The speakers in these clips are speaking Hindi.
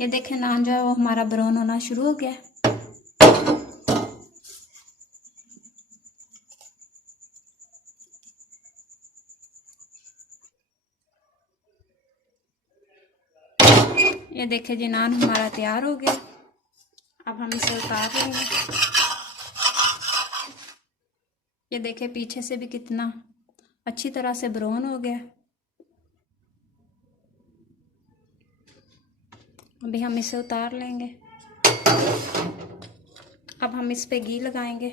ये देखें नान जो है वो हमारा ब्राउन होना शुरू हो गया है। ये देखें जी नान हमारा तैयार हो गया। अब हम इसे उतार लेंगे। ये देखें पीछे से भी कितना अच्छी तरह से ब्राउन हो गया। अभी हम इसे उतार लेंगे। अब हम इस पे घी लगाएंगे।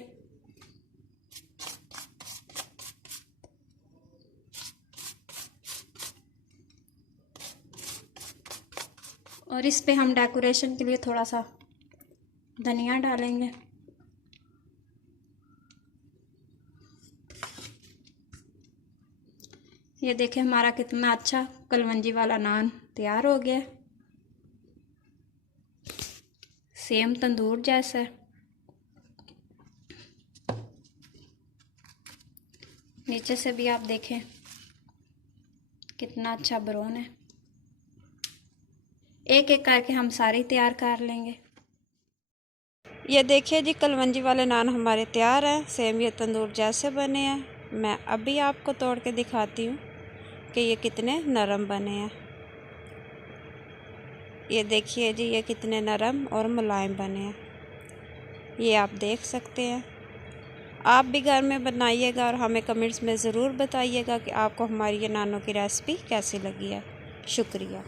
और इस पे हम डेकोरेशन के लिए थोड़ा सा धनिया डालेंगे। ये देखें हमारा कितना अच्छा कलवंजी वाला नान तैयार हो गया, सेम तंदूर जैसा। नीचे से भी आप देखें कितना अच्छा ब्राउन है। एक एक करके हम सारी तैयार कर लेंगे। ये देखिए जी कलवंजी वाले नान हमारे तैयार हैं, सेम ये तंदूर जैसे बने हैं। मैं अभी आपको तोड़ के दिखाती हूँ कि ये कितने नरम बने हैं। ये देखिए जी ये कितने नरम और मुलायम बने हैं, ये आप देख सकते हैं। आप भी घर में बनाइएगा और हमें कमेंट्स में ज़रूर बताइएगा कि आपको हमारी ये नानों की रेसिपी कैसी लगी है। शुक्रिया।